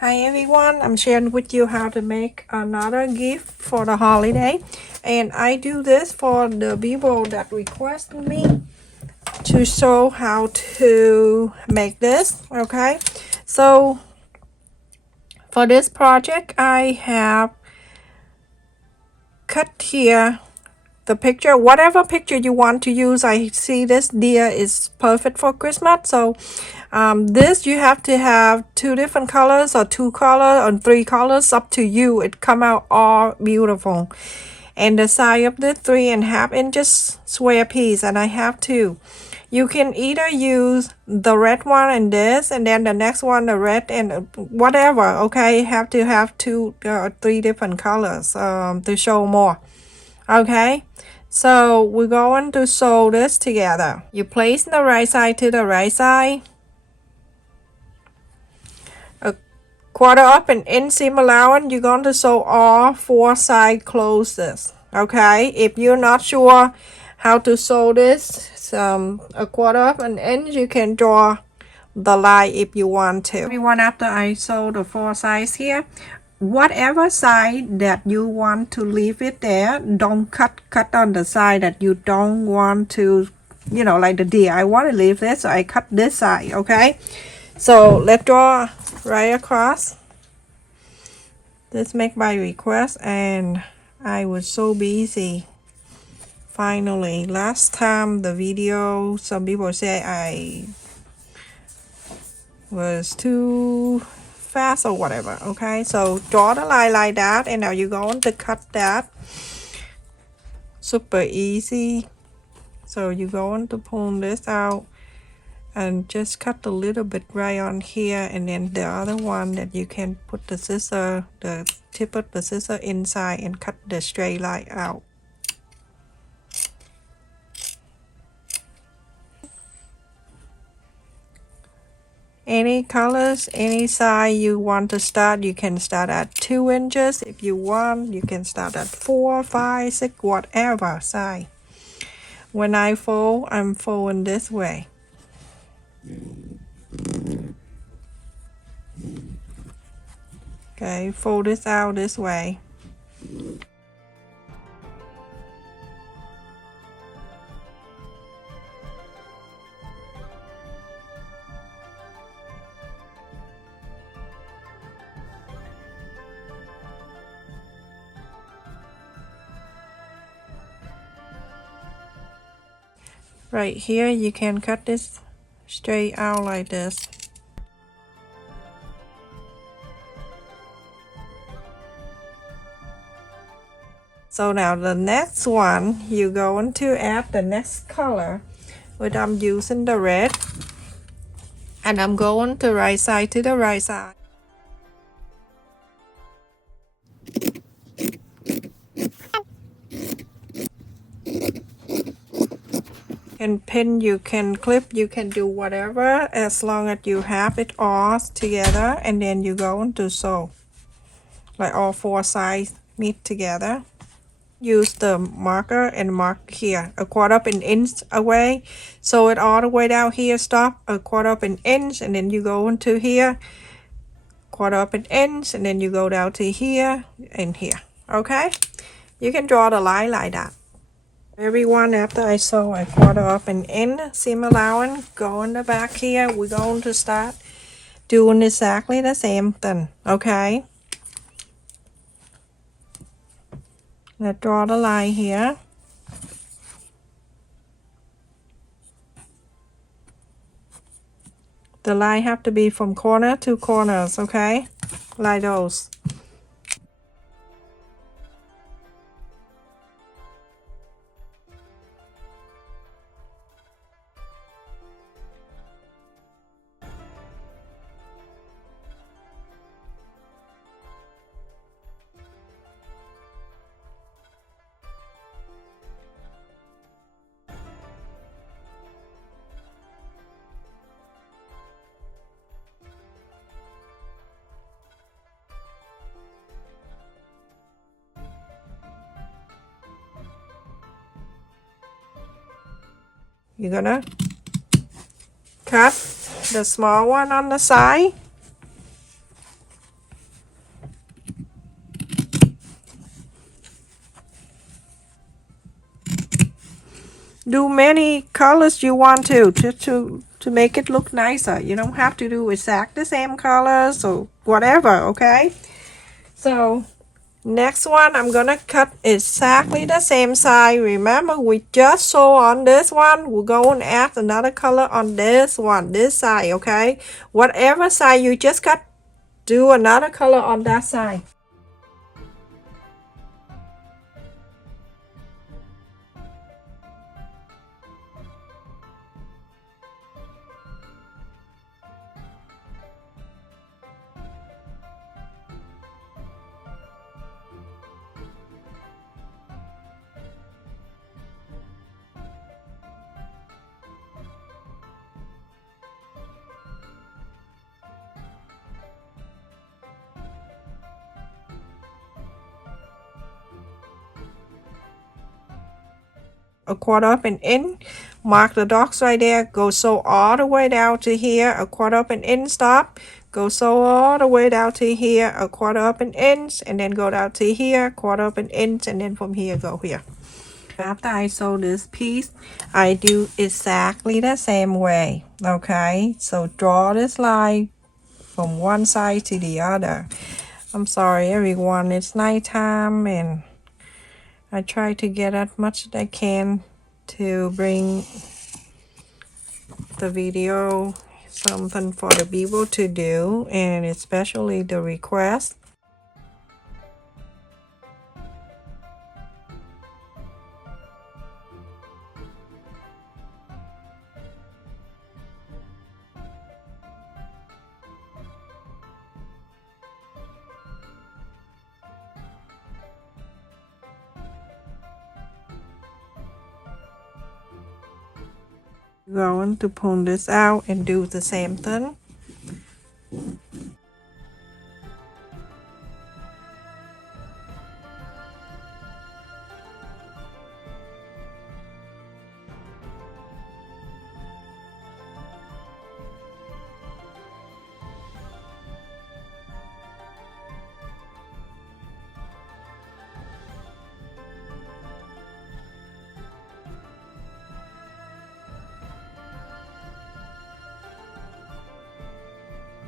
Hi everyone, I'm sharing with you how to make another gift for the holiday, and I do this for the people that request me to show how to make this. Okay, so for this project I have cut here the picture, whatever picture you want to use. I see this deer is perfect for Christmas, so this you have to have two different colors or two colors or three colors, up to you. It come out all beautiful. And the size of the 3.5 inches square piece, and I have two. You can either use the red one and this, and then the next one the red and whatever. Okay, have to have two three different colors to show more. Okay, so we're going to sew this together. You place the right side to the right side, a quarter up and in seam allowance. You're going to sew all four side closes. Okay, if you're not sure how to sew this, a quarter up and in, you can draw the line if you want to. Everyone, after I sew the four sides here, whatever side that you want to leave it there, don't cut on the side that you don't want to, like the deer. I want to leave this, so I cut this side. Okay, so let's draw right across. This make by request, and I was so busy. Finally, last time the video, some people say I was too fast or whatever. Okay, so draw the line like that, and now you're going to cut that. Super easy. So you're going to pull this out and just cut a little bit right on here, and then the other one that you can put the scissor, the tip of the scissor inside, and cut the straight line out. Any colors, any size you want to start, you can start at 2 inches. If you want, you can start at 4, 5, 6, whatever size. When I fold, I'm folding this way. Okay, fold this out this way. Right here, you can cut this straight out like this. So now the next one, you're going to add the next color, which I'm using the red, and I'm going to right side to the right side. And pin, you can clip, you can do whatever, as long as you have it all together, and then you're going to sew like all four sides meet together. Use the marker and mark here a quarter up an inch away, sew it all the way down here, stop a quarter up an inch, and then you go into here, quarter up an inch, and then you go down to here and here. Okay, you can draw the line like that. Everyone, after I sew a quarter up an inch seam allowance, go in the back here, we're going to start doing exactly the same thing. Okay, let's draw the line here. The line have to be from corner to corners, okay, like those. You're gonna cut the small one on the side. do many colors you want to make it look nicer. You don't have to do exactly the same colors or whatever, okay? So next one, I'm gonna cut exactly the same side. Remember, we just sew on this one. We're going to add another color on this one, this side, okay? Whatever side you just cut, do another color on that side. A quarter of an inch, mark the dots right there, go sew all the way down to here, a quarter of an inch, stop, go sew all the way down to here, a quarter of an inch, and then go down to here, quarter of an inch, and then from here go here. After I sew this piece, I do exactly the same way, okay? So draw this line from one side to the other. I'm sorry everyone, it's nighttime and I try to get as much as I can to bring the video something for the people to do, and especially the request. Going to pull this out and do the same thing.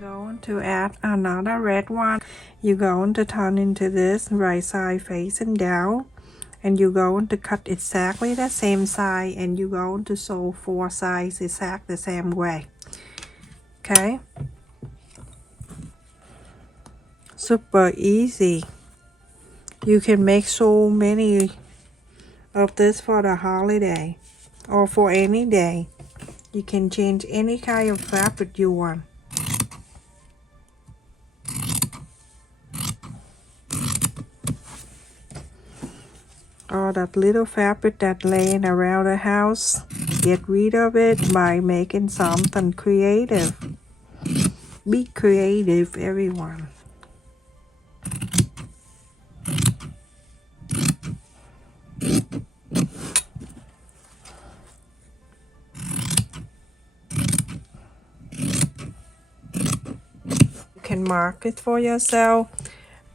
Going to add another red one. You're going to turn into this right side facing down, and you're going to cut exactly the same side, and you're going to sew 4 sides exactly the same way. Okay, super easy. You can make so many of this for the holiday or for any day. You can change any kind of fabric you want. All that little fabric that laying around the house, get rid of it by making something creative. Be creative, everyone. You can mark it for yourself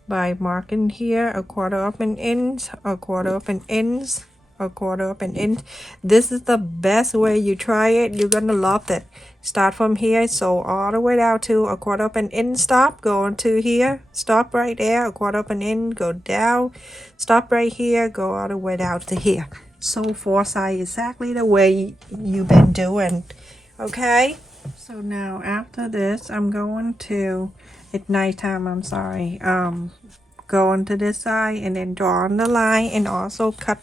by marking here a quarter of an inch, a quarter of an inch, a quarter of an inch. This is the best way. You try it, you're gonna love it. Start from here, sew all the way down to a quarter of an inch, stop, go into here, stop right there, a quarter of an inch, go down, stop right here, go all the way down to here. Sew 4 sides exactly the way you've been doing, okay? So now after this, I'm going to, it's nighttime, I'm sorry, go onto this side and then draw on the line and also cut.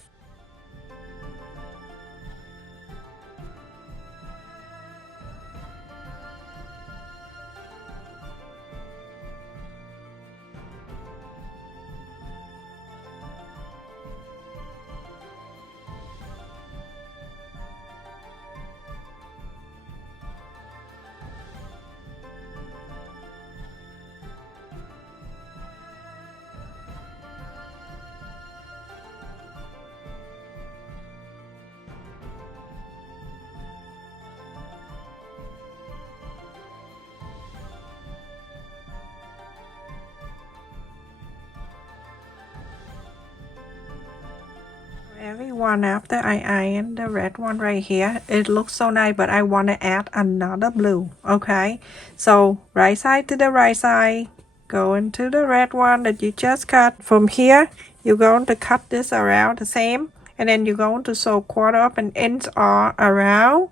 Everyone, after I iron the red one right here, it looks so nice, but I want to add another blue. Okay, so right side to the right side, go into the red one that you just cut. From here, you're going to cut this around the same, and then you're going to sew quarter up and ends all around.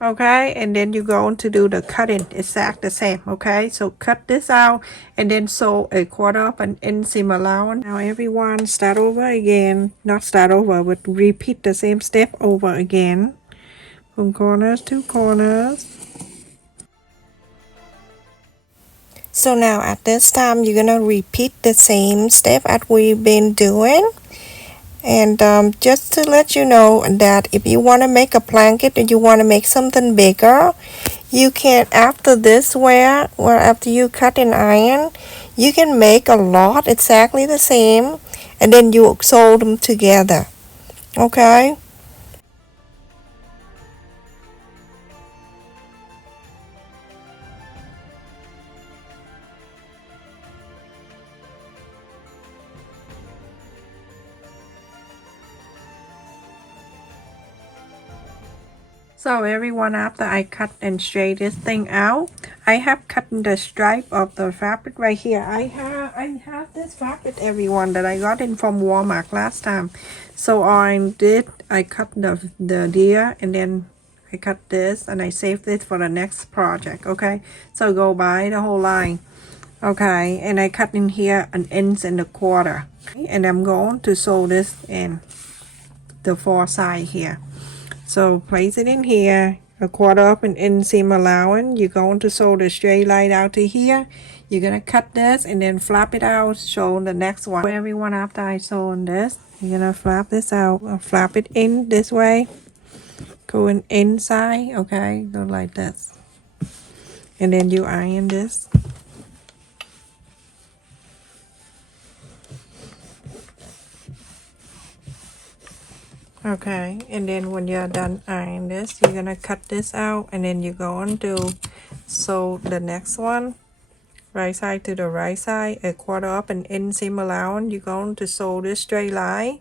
Okay, and then you're going to do the cutting exact the same. Okay, so cut this out and then sew a quarter up and inseam allowance. Now everyone start over again, not start over, but repeat the same step over again from corners to corners. So now at this time you're gonna repeat the same step as we've been doing. And just to let you know that if you want to make a blanket and you want to make something bigger, you can, after this wear, or after you cut and iron, you can make a lot exactly the same, and then you sew them together. Okay. So everyone, after I cut and straight this thing out, I have cut the stripe of the fabric right here. I have this fabric, everyone, that I got in from Walmart last time. So I cut the deer, and then I cut this and I saved this for the next project. Okay, so go by the whole line. Okay, and I cut in here an inch and a quarter, and I'm going to sew this in the four side here. So place it in here, a quarter up and inseam allowance. You're going to sew the straight line out to here. You're gonna cut this and then flap it out, show the next one. For everyone, after I sew on this, you're gonna flap this out, flap it in this way, going inside, okay, go like this. And then you iron this. Okay, and then when you're done ironing this, you're gonna cut this out, and then you're going to sew the next one right side to the right side, a quarter up and inseam allowance. You're going to sew this straight line,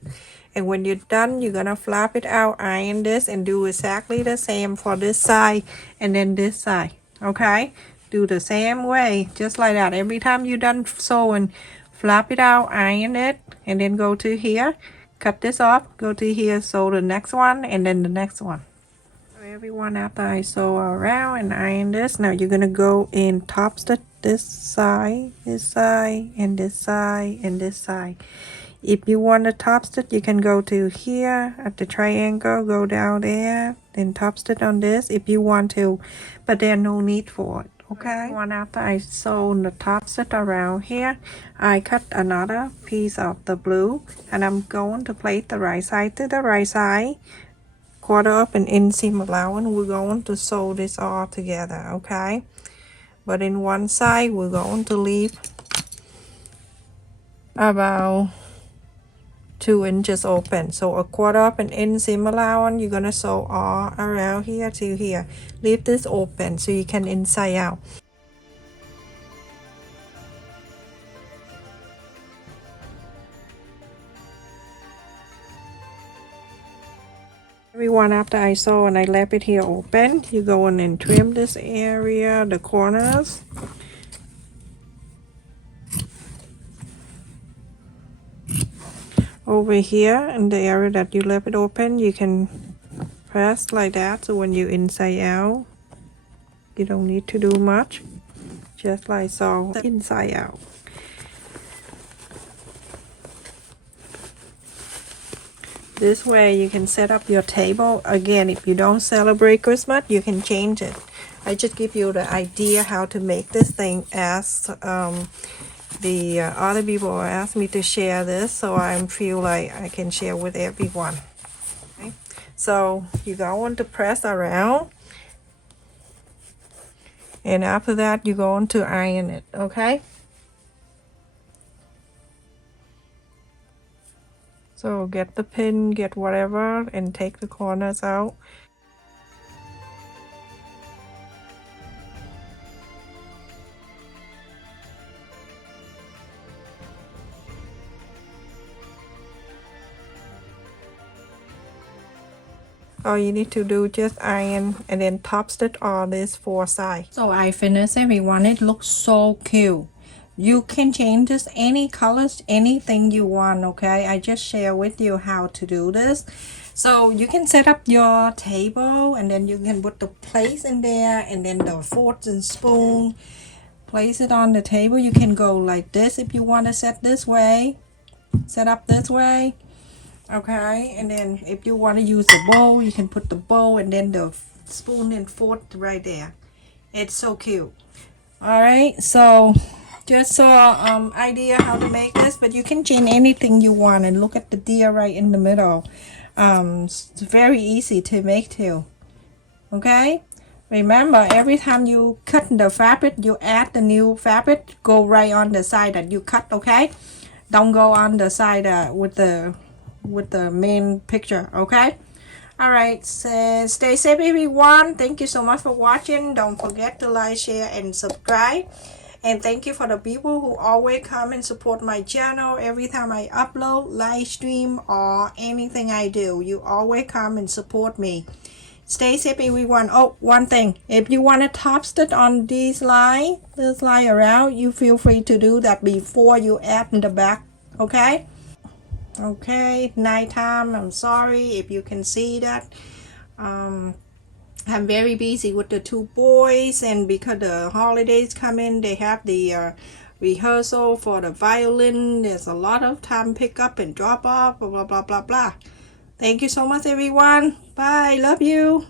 and when you're done, you're gonna flap it out, iron this, and do exactly the same for this side and then this side. Okay, do the same way, just like that. Every time you're done sewing, flap it out, iron it, and then go to here, cut this off, go to here, sew the next one, and then the next one. So everyone, after I sew around and iron this, now you're gonna go in top stitch this side, and this side, and this side. If you want a top stitch, you can go to here at the triangle, go down there, then top stitch on this if you want to, but there's no need for it. Okay, one after I sew the top stitch around here, I cut another piece of the blue, and I'm going to place the right side to the right side, quarter up and inseam allowance. We're going to sew this all together. Okay, but in one side we're going to leave about 2 inches open, so a quarter up and inseam allowance. You're gonna sew all around here to here. Leave this open so you can inside out. Everyone, after I sew and I left it here open, you go in and trim this area, the corners. Over here in the area that you left it open, you can press like that, so when you inside out, you don't need to do much, just like so, inside out. This way you can set up your table. Again, if you don't celebrate Christmas, you can change it. I just give you the idea how to make this thing, as the other people asked me to share this, so I feel like I can share with everyone. Okay. So you're going to press around, and after that you're going to iron it. Okay, so get the pin, get whatever, and take the corners out. All you need to do just iron and then top stitch all this four sides. So I finished everyone. It looks so cute. You can change this any colors, anything you want, okay? I just share with you how to do this. So you can set up your table and then you can put the plates in there and then the forks and spoon. Place it on the table. You can go like this if you want to set this way. Set up this way. Okay, and then if you want to use a bowl, you can put the bowl and then the spoon and fork right there. It's so cute. Alright, so just saw idea how to make this, but you can change anything you want. And look at the deer right in the middle. It's very easy to make too. Okay, remember every time you cut the fabric, you add the new fabric, go right on the side that you cut. Okay, don't go on the side with the main picture. Okay. All right, so stay safe everyone. Thank you so much for watching. Don't forget to like, share and subscribe. And thank you for the people who always come and support my channel every time I upload, live stream, or anything I do. You always come and support me. Stay safe everyone. Oh, one thing, if you want to top stitch on this line around, you feel free to do that before you add in the back. Okay. Okay, nighttime. I'm sorry if you can see that. I'm very busy with the two boys, and because the holidays come in, they have the rehearsal for the violin. There's a lot of time pick up and drop off, blah blah blah blah blah. Thank you so much everyone. Bye. Love you.